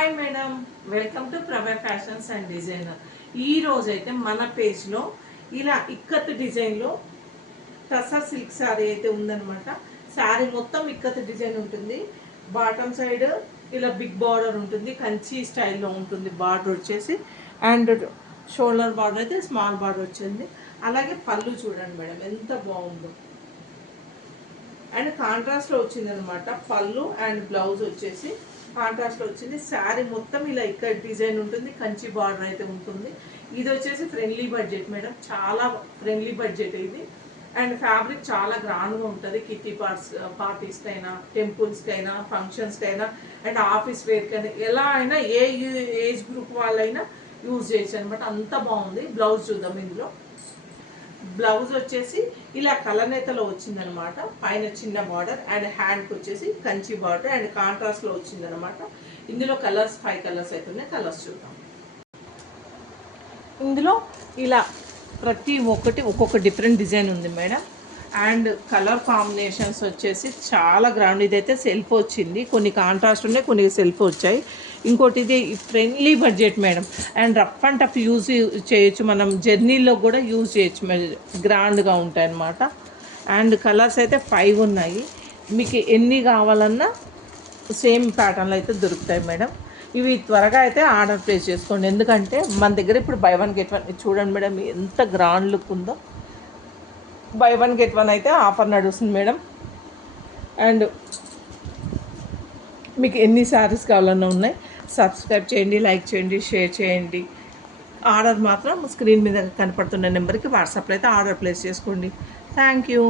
Hi madam, welcome to ప్రభా fashions and designer. ఈ రోజైతే మన పేజ్లో ఇలా ఇక్కత్ డిజైన్లో టసర్ సిల్క్ శారీ అయితే ఉందన్నమాట. శారీ మొత్తం ఇక్కత్ డిజైన్ ఉంటుంది. బాటమ్ సైడ్ ఇలా బిగ్ బార్డర్ ఉంటుంది, కంచి స్టైల్లో ఉంటుంది. బార్డర్ వచ్చేసి అండ్ షోల్డర్ బార్డర్ అయితే స్మాల్ బార్డర్ వచ్చింది. అలాగే పళ్ళు చూడండి మేడం ఎంత బాగుందో. అండ్ కాంట్రాస్ట్లో వచ్చిందనమాట పళ్ళు అండ్ బ్లౌజ్ వచ్చేసి కాంట్రాస్ట్లో వచ్చింది. శారీ మొత్తం ఇలా ఇక్కడ డిజైన్ ఉంటుంది, కంచి బార్డర్ అయితే ఉంటుంది. ఇది వచ్చేసి ఫ్రెండ్లీ బడ్జెట్ మేడం, చాలా ఫ్రెండ్లీ బడ్జెట్ ఇది. అండ్ ఫ్యాబ్రిక్ చాలా గ్రాండ్గా ఉంటుంది. కిట్టి పార్టీస్కి అయినా, టెంపుల్స్కి అయినా, ఫంక్షన్స్కి అయినా, అండ్ ఆఫీస్ వేర్కి అయినా, ఎలా అయినా ఏ ఏజ్ గ్రూప్ వాళ్ళైనా యూజ్ చేయొచ్చు అనమాట. అంత బాగుంది. బ్లౌజ్ చూద్దాం. ఇందులో బ్లౌజ్ వచ్చేసి ఇలా కలనేతలో వచ్చిందనమాట. పైన చిన్న బార్డర్ అండ్ హ్యాండ్కి వచ్చేసి కంచి బార్డర్ అండ్ కాంట్రాస్ట్లో వచ్చిందనమాట. ఇందులో కలర్స్ 5 కలర్స్ అయితే ఉన్నాయి. కలర్స్ చూద్దాం. ఇందులో ఇలా ప్రతి ఒక్కటి ఒక్కొక్క డిఫరెంట్ డిజైన్ ఉంది మేడం. అండ్ కలర్ కాంబినేషన్స్ వచ్చేసి చాలా గ్రాండ్. ఇదైతే సెల్ఫ్ వచ్చింది, కొన్ని కాంట్రాస్ట్ ఉన్నాయి, కొన్ని సెల్ఫ్ వచ్చాయి. ఇంకోటి ఇది friendly budget madam. And rough and tough use చేయొచ్చు, మనం జర్నీలో కూడా యూజ్ చేయొచ్చు. గ్రాండ్గా ఉంటాయి అన్నమాట. అండ్ కలర్స్ అయితే 5 ఉన్నాయి. మీకు ఎన్ని కావాలన్నా సేమ్ ప్యాటర్న్లో అయితే దొరుకుతాయి మేడం. ఇవి త్వరగా అయితే ఆర్డర్ ప్లేస్ చేసుకోండి, ఎందుకంటే మన దగ్గర ఇప్పుడు బై 1 get 1 చూడండి మేడం ఎంత గ్రాండ్ లుక్ ఉందో. బై 1 get 1 అయితే ఆఫర్ నడుస్తుంది మేడం. అండ్ మీకు ఎన్ని శారీస్ కావాలన్నా ఉన్నాయి. సబ్స్క్రైబ్ చేయండి, లైక్ చేయండి, షేర్ చేయండి. ఆర్డర్ మాత్రం స్క్రీన్ మీద కనపడుతున్న నెంబర్కి వాట్సాప్లో అయితే ఆర్డర్ ప్లేస్ చేసుకోండి. Thank you.